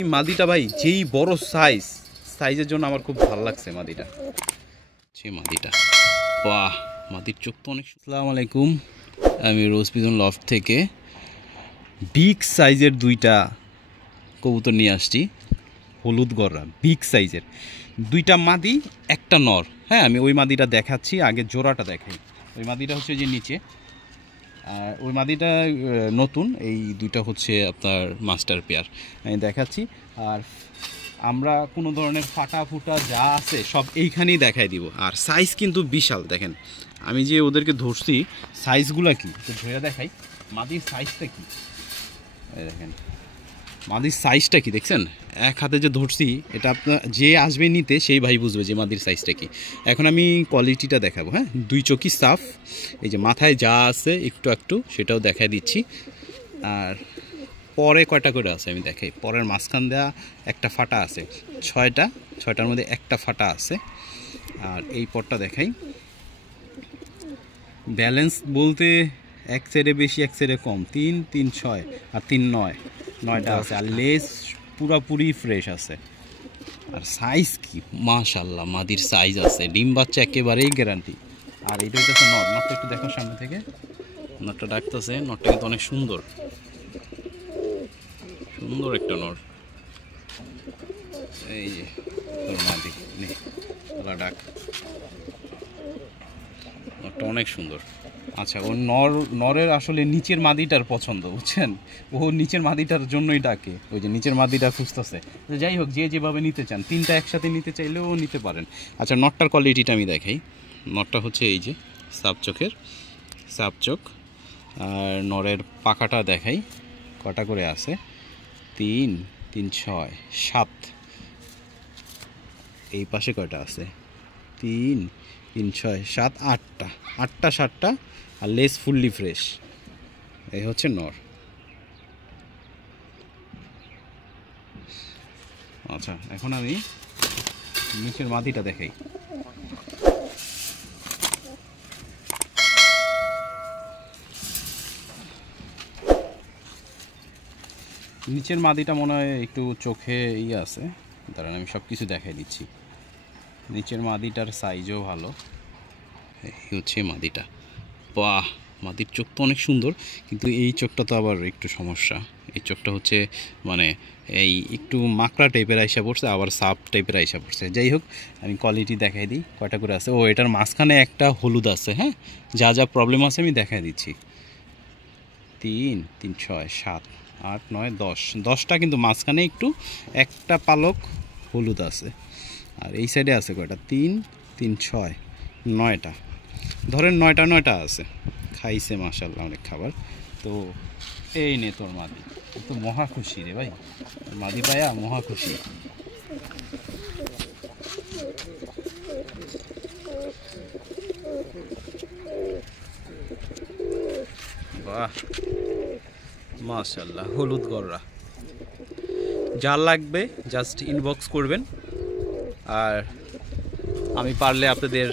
মাদিটা ভাই যেই বড় সাইজের জন্য আমার খুব ভালো লাগছে মাদিটা। মাদিটা বাহ, মাদির চোখ তো অনেক। আসসালামু আলাইকুম, আমি রোজ পিজন লফট থেকে বিগ সাইজের দুইটা কবুতর নিয়ে আসছি। হলুদ গররা বিগ সাইজের দুইটা মাদি, একটা নর। হ্যাঁ, আমি ওই মাদিটা দেখাচ্ছি, আগে জোড়াটা দেখাই। ওই মাদিটা হচ্ছে যে নিচে, আর ওই মাদিটা নতুন। এই দুইটা হচ্ছে আপনার মাস্টার পেয়ার, আমি দেখাচ্ছি। আর আমরা কোনো ধরনের ফাটা ফুটা যা আছে সব এইখানেই দেখাই দিব। আর সাইজ কিন্তু বিশাল, দেখেন আমি যে ওদেরকে ধরছি সাইজগুলো কি তো ধরে দেখাই। মাদির সাইজটা কি দেখেন, মাদির সাইজটা কি দেখছেন? এক হাতে যে ধরছি, এটা আপনার যে আসবে নিতে সেই ভাই বুঝবে যে মাদির সাইজটা কি। এখন আমি কোয়ালিটিটা দেখাবো। হ্যাঁ, দুই চোখই সাফ, এই যে মাথায় যা আছে একটু একটু সেটাও দেখাই দিচ্ছি। আর পরে কয়টা করে আছে আমি দেখাই। পরের মাঝখান দেওয়া একটা ফাটা আছে, ছয়টার মধ্যে একটা ফাটা আছে। আর এই পরটা দেখাই। ব্যালেন্স বলতে এক সাইডে বেশি এক সাইডে কম, 3 3 6 আর 3 9, 9টা আছে। আর লেস পুরাপুরি ফ্রেশ আছে। আর সাইজ কি মাশাআল্লাহ, মাদির সাইজ আছে, ডিম বাচ্চা একেবারেই গ্যারান্টি। আর এইটা হচ্ছে নটটা একটু দেখো সামনে থেকে, নটটা ডাকতেছে। নটটা কিন্তু অনেক সুন্দর, সুন্দর একটা নট। এই যে তোর মাদি নে ডাক, নটটা অনেক সুন্দর। আচ্ছা, ও নরের আসলে নিচের মাদিটার পছন্দ, বুঝছেন? ও নিচের মাদিটার জন্যই ডাকে, ওই যে নিচের মাদিটা খুঁজতেছে। যাই হোক, যে যেভাবে নিতে চান, তিনটা একসাথে নিতে চাইলেও নিতে পারেন। আচ্ছা, নটটার কোয়ালিটিটা আমি দেখাই। নটটা হচ্ছে এই যে সাপ চোখ। আর নরের পাখাটা দেখাই, কটা করে আছে, 3 3 6 7। এই পাশে কয়টা আছে, 3 3 6 7 8টা, 7টা। আর লেস ফুললি ফ্রেশ। এই হচ্ছে নর। আচ্ছা, এখন আমি নিচের মাদিটা দেখাই। নিচের মাদিটা মনে হয় একটু চোখে আছে, দাঁড়ান আমি সব কিছু দেখাই দিচ্ছি। নিচের মাদিটার সাইজও ভালো। এই হচ্ছে মাদিটা। বাহ, মাদির চোখ তো অনেক সুন্দর, কিন্তু এই চোখটা তো আবার একটু সমস্যা। এই চোখটা হচ্ছে মানে এই একটু মাকড়া টাইপের আইসা পড়ছে, আবার সাপ টাইপের আইসা পড়ছে। যাই হোক, আমি কোয়ালিটি দেখাই দিই কয়টা করে আছে। ও, এটার মাঝখানে একটা হলুদ আছে। হ্যাঁ, যা যা প্রবলেম আছে আমি দেখাই দিচ্ছি। 3 3 6 7 8 9 10, 10টা, কিন্তু মাঝখানে একটু একটা পালক হলুদ আছে। আর এই সাইডে আছে কয়টা, 3 3 6 9টা, ধরেন 9টা আছে। খাইছে মাশাআল্লাহ অনেক খাবার। তো এই নে তোর মাদি, তো মহা খুশি রে ভাই, মাদি পায়া মহা খুশি। বাহ মাশাআল্লাহ, হলুদ গররা। যার লাগবে জাস্ট ইনবক্স করবেন, আর আমি পারলে আপনাদের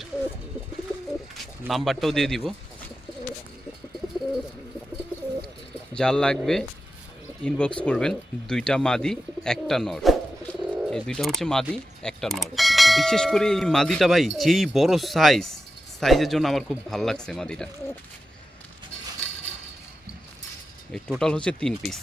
নাম্বারটাও দিয়ে দিব। যার লাগবে ইনবক্স করবেন। দুইটা মাদি একটা নর, এই দুইটা হচ্ছে মাদি একটা নর। বিশেষ করে এই মাদিটা ভাই যেই বড় সাইজের জন্য আমার খুব ভালো লাগছে মাদিটা। এই টোটাল হচ্ছে 3 পিস।